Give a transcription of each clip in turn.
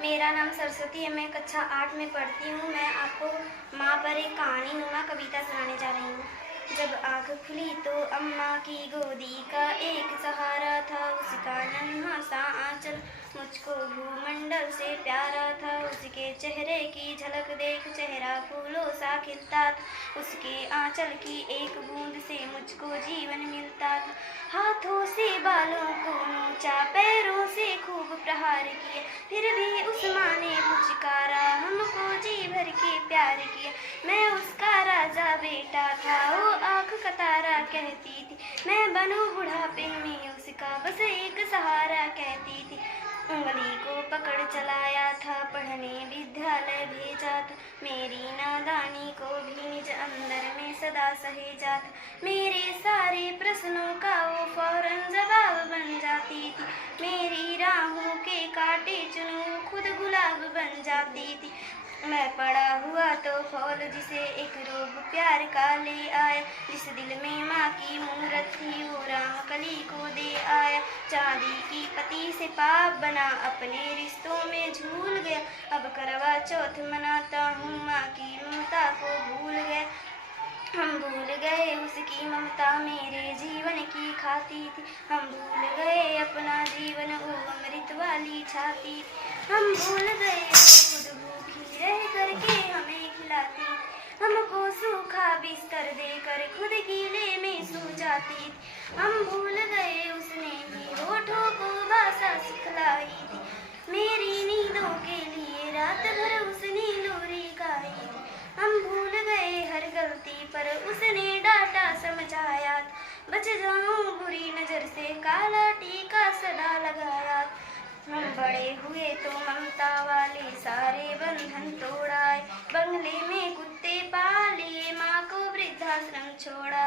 मेरा नाम सरस्वती है। मैं कक्षा 8 में पढ़ती हूँ। मैं आपको माँ पर एक कहानी नुमा कविता सुनाने जा रही हूँ। जब आँख खुली तो अम्मा की गोदी का एक सहारा था, उसका नन्हा सा आंचल मुझको भूमंडल से प्यारा था। उसके चेहरे की झलक देख चेहरा फूलों सा खिलता था, उसके आंचल की एक बूंद से मुझको जीवन मिलता था। हाथों से बालों को नोचा, पैरों से खूब प्रहार किए, फिर भी उस माँ ने पुचकारा, हमको जी भर के प्यार किया। मैं उसका राजा बेटा था, वो आँख का तारा कहती थी, मैं बनूं बुढ़ापे में उसका बस एक सहारा कहती थी। उंगली को पकड़ चलाया था, पढ़ने विद्यालय भेजा था, मेरी नादानी को भी निज अंदर में सदा सहेजा था। मेरे सारे प्रश्नों का वो फौरन जवाब बन जाती थी, मेरी राहों के कांटे चुनूं खुद गुलाब बन जाती थी। मैं पड़ा हुआ तो फौल जिसे एक रोग प्यार का ले आया, जिस दिल में माँ की मूरत थी वो राम कली को दे आया। चांदी की पति से पाप बना, अपने रिश्तों में झूल गया, अब करवा चौथ मनाता हूँ, माँ की ममता को भूल गया। हम भूल गए उसकी ममता मेरे जीवन की खाती थी, हम भूल गए अपना जीवन वो अमृत वाली छाती थी। हम भूल गए वो खुद भूखी रह करके हमें खिलाती, हमको सूखा बिस्तर देकर खुद गीले में सो जाती थी। हम भूल गए उसने भी होठों को भाषा सिखलाई थी, मेरी नींदों के लिए रात भर उसने लोरी गाई थी। हम भूल गए हर गलती पर उसने डांटा समझाया, बच जाऊं बुरी नजर से काला टीका सदा लगाया। हम बड़े हुए तो ममता वाले सारे बंधन तोड़ाए, बंगले में कुत्ते पाले, माँ को वृद्धाश्रम छोड़ा।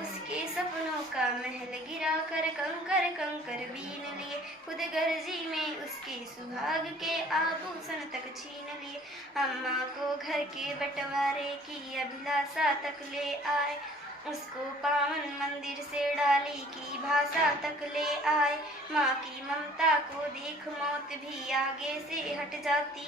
उसके सपनों का महल गिरा कर कंकर कंकर बीन लिए, खुद गर्जी में उसके सुहाग के आभूषण तक छीन लिए। हम माँ को घर के बंटवारे की अभिलाषा तक ले आए, उसको पावन मंदिर से डाली की भाषा तक ले आए। माँ की ममता को देख मौत भी आगे से हट जाती,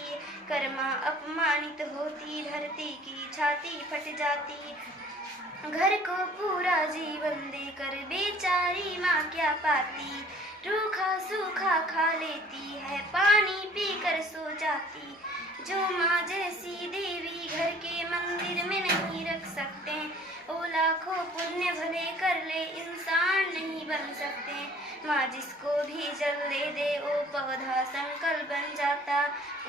कर माँ अपमानित होती धरती की छाती फट जाती। घर को पूरा जीवन देकर बेचारी माँ क्या पाती, रूखा सूखा खा लेती है, पानी पीकर सो जाती। जो माँ जैसी देवी घर के मंदिर में नहीं रख सकते, वो लाखों पुण्य भले कर ले इंसान नहीं बन सकते। माँ जिसको भी जल दे दे वो पौधा संकल बन जाता,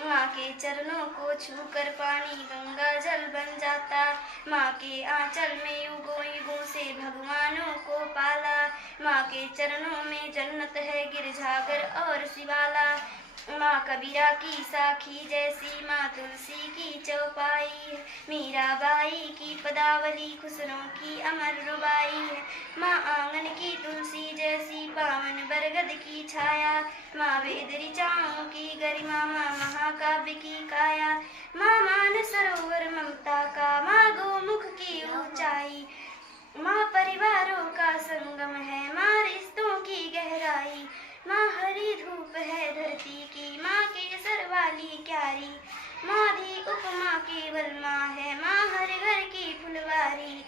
माँ के चरणों को छूकर पानी गंगा जल बन जाता। माँ के आंचल में युगों युगों से भगवानों को पाला, माँ के चरणों में जन्नत है गिरजागर और शिवाला। माँ कबीरा की साखी जैसी माँ तुलसी की चौपाई है, मीराबाई की पदावली खुसरों की अमर रुबाई है। माँ आंगन की तुलसी जैसी पावन बरगद की छाया, माँ वेद ऋचाओं की गरिमा, माँ महाकाव्य की काया। माँ मान सरोवर ममता का, माँ गोमुख की ऊंचाई, माँ परिवारों का संगम है, माँ रिश्तों की गहराई। माँ हरी धूप है धरती की, माँ केसर वाली क्यारी, माँ धी उपमा केवल माँ है, माँ हर घर की फुलवारी।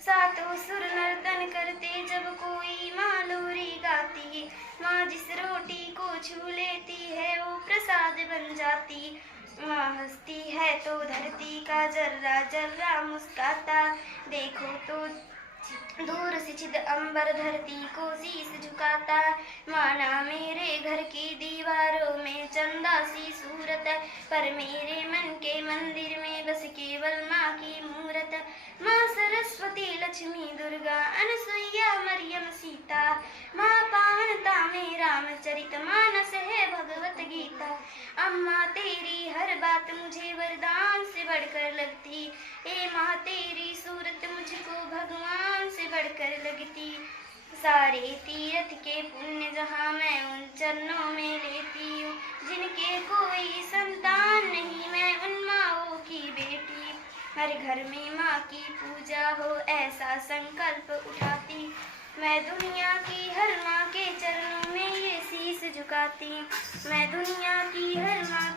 सातों सुर नर्तन करते जब कोई माँ लोरी गाती, माँ जिस रोटी को छू लेती है वो प्रसाद बन जाती। माँ हंसती है तो धरती का जर्रा जर्रा मुस्काता, देखो तो दूर से छिद अंबर धरती को शीस झुकाता। माना मेरे घर की दीवारों में चंदा सी सूरत, पर मेरे मन के मंदिर में बस केवल माँ की मूरत। माँ सरस्वती लक्ष्मी दुर्गा अनसुईया मरियम सीता, माँ पावनता में रामचरित मानस है भगवत गीता। अम्मा तेरी हर बात मुझे वरदान से बढ़कर लगती, ए माँ तेरी सूरत मुझको भगवान से बढ़कर लगती। सारे तीर्थ के पुण्य जहाँ मैं उन चरणों में लेती हूँ, जिनके कोई संतान नहीं मैं उन माँओं की बेटी। हर घर में माँ की पूजा हो ऐसा संकल्प उठाती, मैं दुनिया की हर माँ के चरणों में ये शीश झुकाती। मैं दुनिया की हर माँ